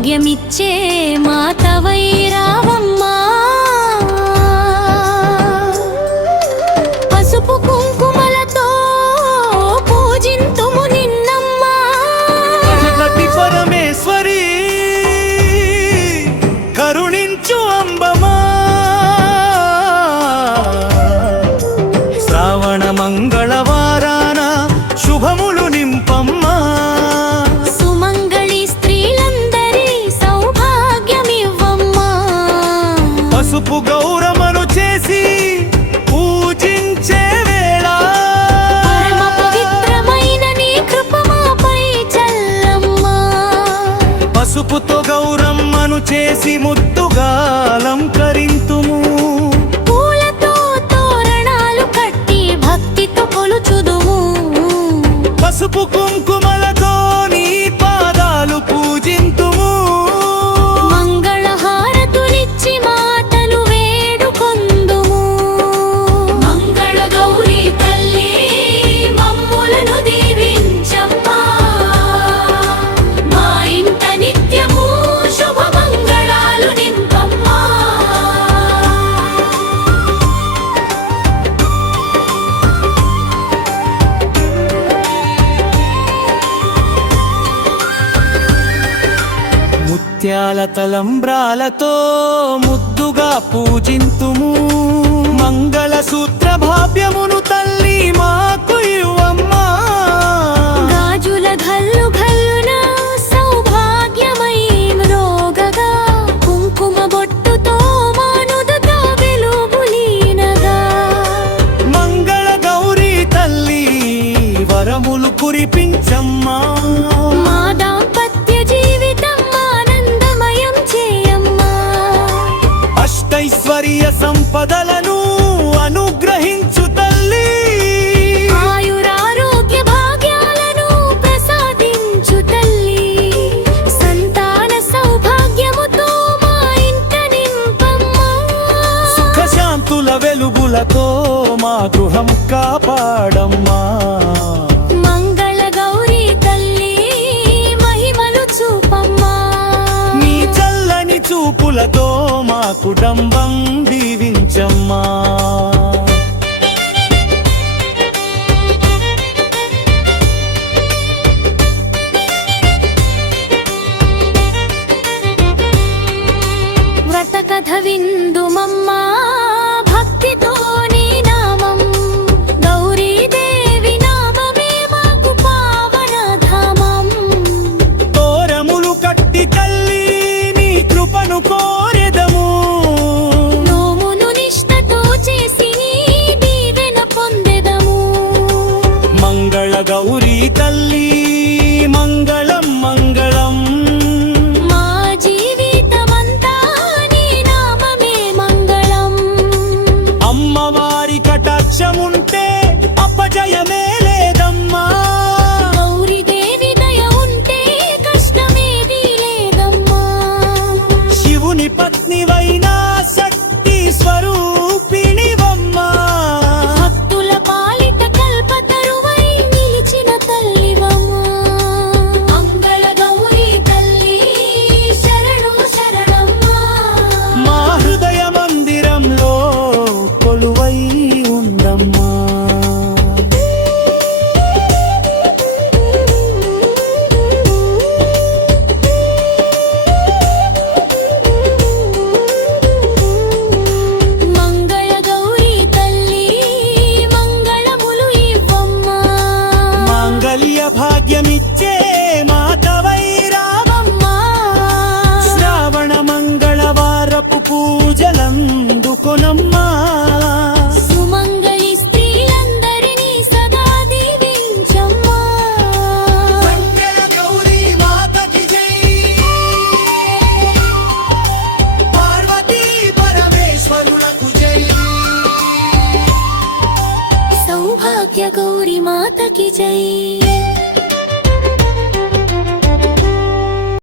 సౌభాగ్యమిచ్చే మాతవై రావమ్మా పసుపు కుంకుమలతో పూజింతుము నిన్నమ్మా పరమేశ్వరి కరుణించు అంబమా శ్రావణ మంగళవారాన శుభములు నింపమ్మా సుమంగళి స్త్రీలందరి సౌభాగ్యమివ్వమ్మా పసుపు గౌరమను చేసి పూజించే వేళ పరమ పవిత్రమైన నీ కృప మాపై చల్లమ్మా పసుపుతో గౌరమ్మను చేసి ముద్దుగా అలంకరింతుము పూలతో తోరణాలు కట్టి భక్తితో కొలుచుదుము పసుపు కుంకుమలతో నీ పాదాలు పూజింతుము మంగళహారతులిచ్చి మాతను వేడుకొందుము మంగళ గౌరీ తల్లి మమ్ములను దీవించమ్మా మా ఇంట నిత్యము శుభ మంగళాలు నింపమ్మా ముత్యాల తలంబ్రాలతో ముద్దుగా పూజింతుము మంగళసూత్ర భావ్యమును తల్లి మాకు ఇవ్వమ్మా గాజుల ఘల్లు ఘల్లున సౌభాగ్యమై మ్రోగగా కుంకుమ బొట్టుతో మానుదత వెలుగులీనగా మంగళ గౌరీ తల్లి వరములు కురిపించమ్మా మా దాంపత్య జీవితం ఆనందమయం చేయమ్మా అష్టైశ్వర్య సంపదలను అనుగ్రహించు తల్లి ఆయురారోగ్య భాగ్యాలను ప్రసాదించు తల్లి సంతాన సౌభాగ్యముతో మా ఇంట నింపమ్మా సుఖశాంతుల వెలుగులతో మా గృహం కాపాడమ్మా మంగళ గౌరీ తల్లి మహిమలు చూపమ్మా నీ చల్లని చూపులతో మా కుటుంబం దీవించమ్మా వ్రత కథ విందుమమ్మా భక్తితో నీ నామం గౌరీదేవి నామమే మాకు పావన ధామం తోరములు కట్టి తల్లి నీ కృపను కోరెదము నోమును నిష్ఠతో చేసి నీ దీవెన పొందెదము మంగళ గౌరీ తల్లి మంగళం మంగళం మా జీవితమంతా నీ నామమే మంగళం అమ్మవారి కటాక్షముంటే అపజయమే లేదమ్మా గౌరీదేవి దయ ఉంటే కష్టమేదీ లేదమ్మా శివుని పత్నివైనా శక్తి స్వరూపిణివమ్మా భక్తుల పాలిట కల్పతరువై నిలిచిన తల్లివమ్మా మంగళ గౌరీ తల్లి శరణు శరణమ్మా మా హృదయ మందిరంలో కొలువై ఉందమ్మా మంగళ గౌరీ తల్లి మంగళములు ఇవ్వమ్మా మాంగళ్య భాగ్యమిచ్చే మాతవై రావమ్మా శ్రావణ మంగళవారపు పూజలందుకొనమ్మా సుమంగళి స్త్రీలందరినీ సదా దీవించమ్మా గౌరీ మాతకి జై పార్వతీ పరమేశ్వరులకు జై సౌభాగ్య గౌరీ మాతకి జై